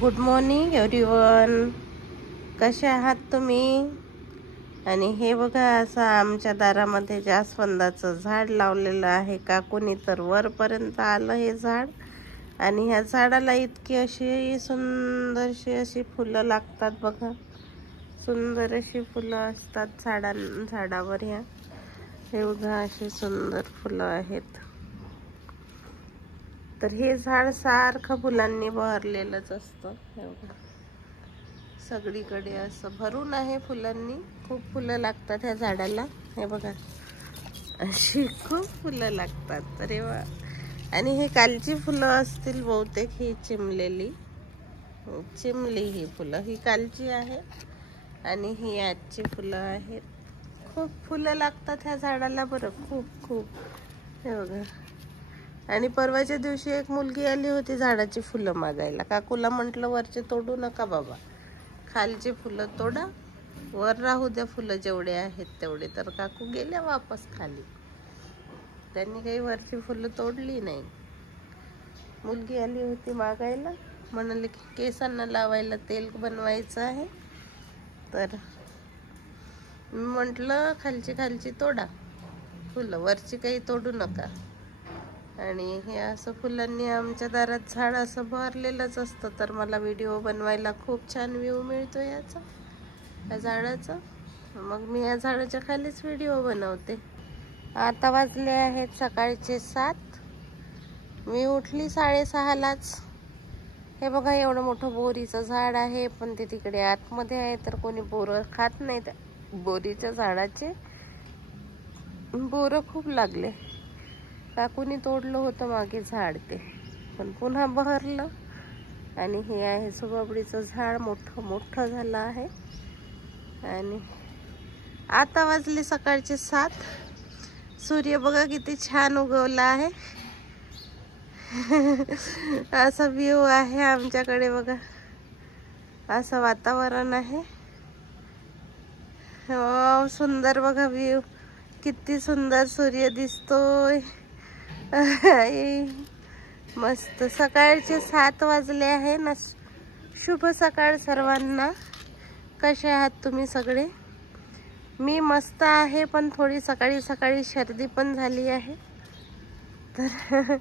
Good morning everyone. कसे आहात तुम्ही? आणि हे बघा, असं आमच्या दारामध्ये जास्वंदाचं झाड लावलेलं आहे. काकूनी तर वरपर्यंत आलं हे झाड. आणि ह्या झाडाला इतकी अशी सुंदरशी अशी फुलं लागतात बघा. सुंदर अशी फुलं असतात झाडावर. हे बघा, अशी सुंदर फुलं आहेत. तर हे झाड सारखं फुलांनी बहरलेलंच असतं. हे बघा, सगळीकडे असं भरून आहे फुलांनी. खूप फुलं लागतात ह्या झाडाला. हे बघा, अशी खूप फुलं लागतात. अरे वा. आणि हे कालची फुलं असतील बहुतेक. ही चिमली ही फुलं ही कालची आहे आणि ही आजची फुलं आहेत. खूप फुलं लागतात ह्या झाडाला बरं, खूप खूप. हे बघा. आणि परवाच्या दिवशी एक मुलगी आली होती झाडाची फुलं मागायला. काकूला म्हटलं वरचे तोडू नका बाबा, खालची फुलं तोडा, वर राहू द्या फुलं जेवढे आहेत तेवढे. तर काकू गेल्या वापस खाली. त्यांनी काही वरची फुलं तोडली नाही. मुलगी आली होती मागायला, म्हणाले की केसांना लावायला तेल बनवायचं आहे. तर मी म्हटलं खालची तोडा फुलं, वरची काही तोडू नका. आणि हे असं फुलांनी आमच्या दारात झाड असं भरलेलंच असतं. तर मला व्हिडिओ बनवायला खूप छान व्ह्यू मिळतो या झाडाचा. मग मी या झाडाच्या खालीच व्हिडिओ बनवते. आता वाजले आहेत सकाळचे 7. मी उठली 6:30लाच. हे बघा, एवढं मोठं बोरीचं झाड आहे, पण ते तिकडे आतमध्ये आहे. तर कोणी बोरं खात नाही. त्या बोरीच्या झाडाचे बोरं खूप लागले. काकूनी तोडलं होतं मागे झाड, ते पण पुन्हा बहरलं. आणि हे आहे सुबाबडीचं झाड, मोठं झालं आहे. आणि आता वाजले सकाळचे 7. सूर्य बघा किती छान उगवला आहे. असा व्ह्यू आहे आमच्याकडे बघा, असं वातावरण आहे. हो, सुंदर बघा व्ह्यू, किती सुंदर सूर्य दिसतोय. मस्त. सकाळचे 7 वाजले आहे ना. शुभ सकाळ सर्वांना. कसे आहात तुम्ही सगळे? मी मस्त आहे, पण थोडी सकाळी सर्दी पण झाली आहे. तर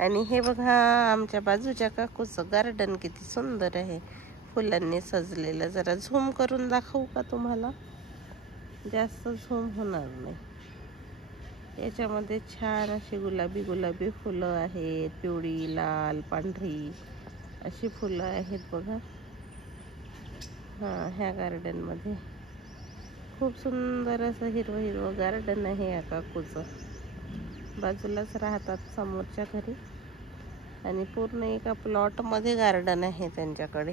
आणि हे बघा, आमच्या बाजूच्या काकूचं गार्डन किती सुंदर आहे, फुलांनी सजलेलं. जरा झूम करून दाखवू का तुम्हाला? जास्त झूम होणार नाही. याच्यामध्ये छान अशी गुलाबी फुलं आहेत. पिवळी, लाल, पांढरी अशी फुलं आहेत बघा. ह्या गार्डनमध्ये खूप सुंदर असं हिरवं गार्डन आहे या काकूचं. बाजूलाच राहतात समोरच्या घरी. आणि पूर्ण एका प्लॉटमध्ये गार्डन आहे त्यांच्याकडे.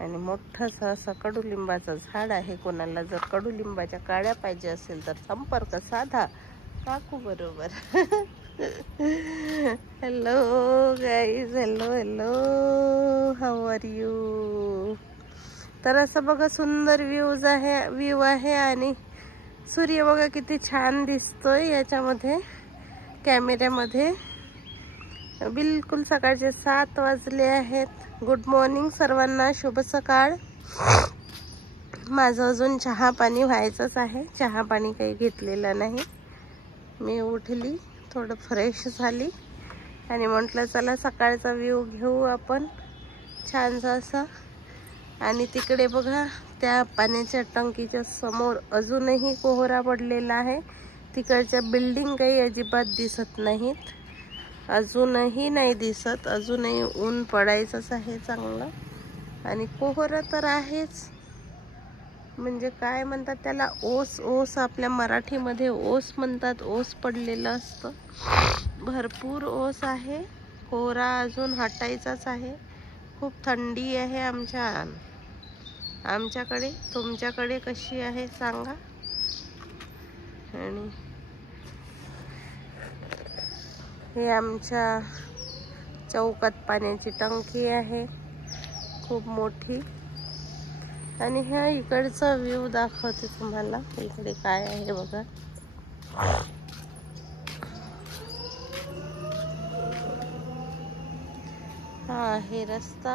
आणि मोठंसं असं कडुलिंबाचं झाड आहे. कोणाला जर कडुलिंबाच्या काड्या पाहिजे असेल तर संपर्क साधा काकू बरोबर. Hello guys, hello, how are you? तर असं बघा, सुंदर व्ह्यू आहे. आणि सूर्य बघा किती छान दिसतोय याच्यामध्ये, कॅमेऱ्यामध्ये. बिलकुल सकाळचे 7 वाजले आहेत. गुड मॉर्निंग सर्वांना, शुभ सकाळ. माझं अजून चहा पाणी व्हायचंच आहे. चहा पाणी काही घेतलेलं नाही. मी उठली, थोडं फ्रेश झाली आणि म्हटलं चला सकाळचा व्ह्यू घेऊ आपण छानसा असा. आणि तिकडे बघा, त्या पाण्याच्या टंकीच्या समोर अजूनही कोहरा पडलेला आहे. तिकडच्या बिल्डिंग काही अजिबात दिसत नाहीत. अजूनही नाही दिसत. अजूनही ऊन पडायचंच आहे चांगलं. आणि कोहरा तर आहेच. म्हणजे काय म्हणतात त्याला, ओस आपल्या मराठीमध्ये ओस म्हणतात. ओस पडलेलं असतं. भरपूर ओस आहे. कोहरा अजून हटायचाच आहे. खूप थंडी आहे आमच्याकडे. तुमच्याकडे कशी आहे सांगा. आणि हे आमच्या चौकात पाण्याची टंकी आहे, खूप मोठी. आणि ह्या इकडचा व्ह्यू दाखवते तुम्हाला. इकडे काय आहे बघा. हा आहे रस्ता.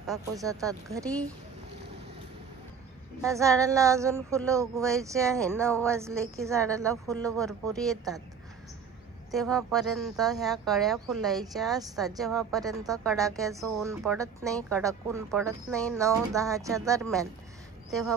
काकू जातात घरी. ह्या झाडाला अजून फुलं उगवायचे आहे. 9 वाजले की झाडाला फुलं भरपूर येतात. तेव्हापर्यंत ह्या कळ्या फुलायच्या असतात. जेव्हापर्यंत कडाक्याचं ऊन पडत नाही, कडक ऊन पडत नाही 9-10च्या दरम्यान, तेव्हा